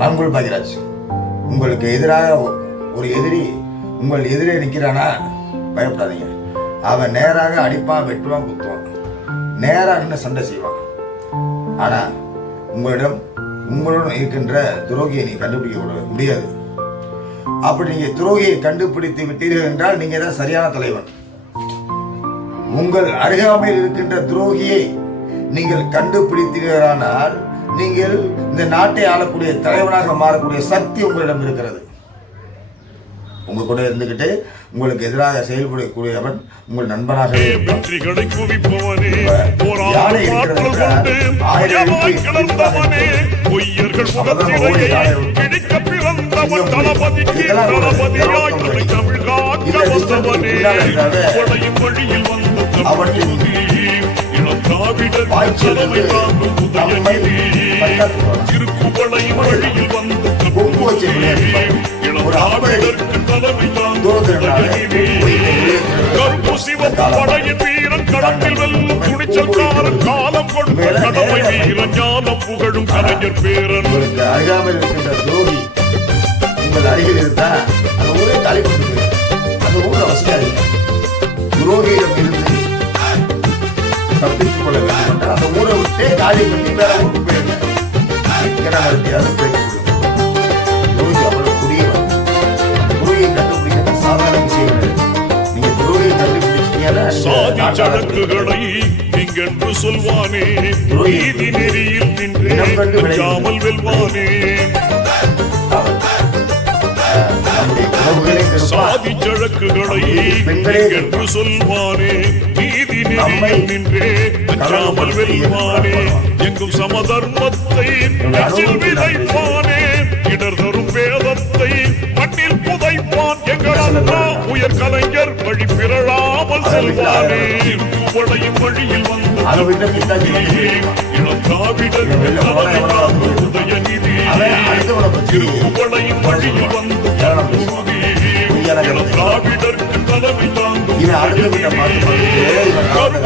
மங்குள் பாக்யராஜ் உங்களுக்கு எதிராக ஒரு எதிரி உங்கள் எதிரே நிற்கிறானா? பயப்படாதீங்க. அவன் நேராக அடிப்பான் வெட்டுவான் குத்துவான். நேராக நின்று சண்டை செய்வான். ஆனால் உங்களிடம் உங்களுடன் இருக்கின்ற துரோகியை நீ கண்டுபிடிக்க முடியாது. அப்படி நீங்கள் துரோகியை கண்டுபிடித்து விட்டீர்கள் என்றால் நீங்கள் தான் சரியான தலைவன். உங்கள் அருகாமையில் இருக்கின்ற துரோகியை நீங்கள் கண்டுபிடித்தீர்களானால் நீங்கள் இந்த நாட்டை ஆளக்கூடிய தலைவனாக மாறக்கூடிய சக்தி உங்களிடம் இருக்கிறது. உங்க கூட இருந்துகிட்டு உங்களுக்கு எதிராக செயல்படக்கூடியவன் உங்கள் நண்பனாகவே இருப்பான் திராவிடர் தலைமை தாங்கும் உதயநிதி திருக்குவளையும் வழியில் வந்த திராவிடருக்கு தலைமை தாங்கும் உதயநிதி கருப்பு சிவப்பு படையின் வீரன் களத்தில் வெல்லும் துணிச்சல்காரன் காலம் கொண்ட கடமை வீரன் ஞானம் புகழும் கலைஞர் பேரன். உங்களுக்கு அருகாமையில் இருக்கின்ற துரோகி உங்கள் அருகில் இருந்தா தப்பித்துக் கொள்ள வேண்டும். என்றால் அந்த ஊரை விட்டே காலி பண்ணி வேற ஊருக்கு போயிருங்க கிணவரத்தையாவது போயிட்டு துரோகி அவ்வளவு குடியவன் துரோகியை கண்டுபிடிக்க சாதாரண விஷயம் கிடையாது நீங்க துரோகியை கண்டுபிடிச்சீங்கன்னா சாதி நாட்டாள சடங்குகளை நீங்கென்று சொல்வானே. நீதி நெறியில் நின்று வெல்வானே. சாதி சழக்குகளை சொல்வானே. நீதி நெறியில் நின்றே அஞ்சாமல் வெல்வானே எங்கும் சமதர்மத்தை நெஞ்சில் விதைப்பானே. இடர் தரும் வேதத்தை மண்ணில் புதைப்பான். எங்கள் அண்ணா உயர் கலைஞர் வழி பிறழாமல் செல்வானே. வளையும் வழியில் வந்த அவன் அடுத்தவனை பற்றி திருக்குவளையும் வழியில் வந்து திராவிடருக்கு தலைமை தாங்கும்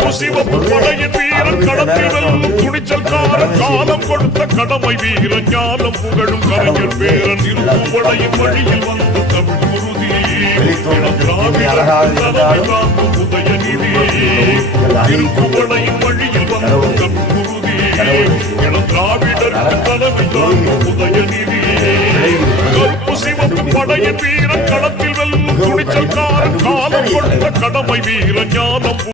கருப்பு சிவப்பு படையின் வீரன் களத்தில் வெல்லும் துணிச்சல்காரன் காலம் கொடுத்த கடமை வீரன் ஞானம் புகழும் கலைஞர் பேரன். திருக்குவளையும் வழியில் வந்த தமிழ் குருதி. இளம் திராவிடருக்கு தலைமை வழியில் வந்த தமிழ் குருதி. இளம் திராவிடருக்கு தலைமை கருப்பு சிவப்பு படையின் வீரன் களத்தில் வெல்லும் துணிச்சல்காரன் காலம் கொடுத்த கடமை வீரன் ஞானம்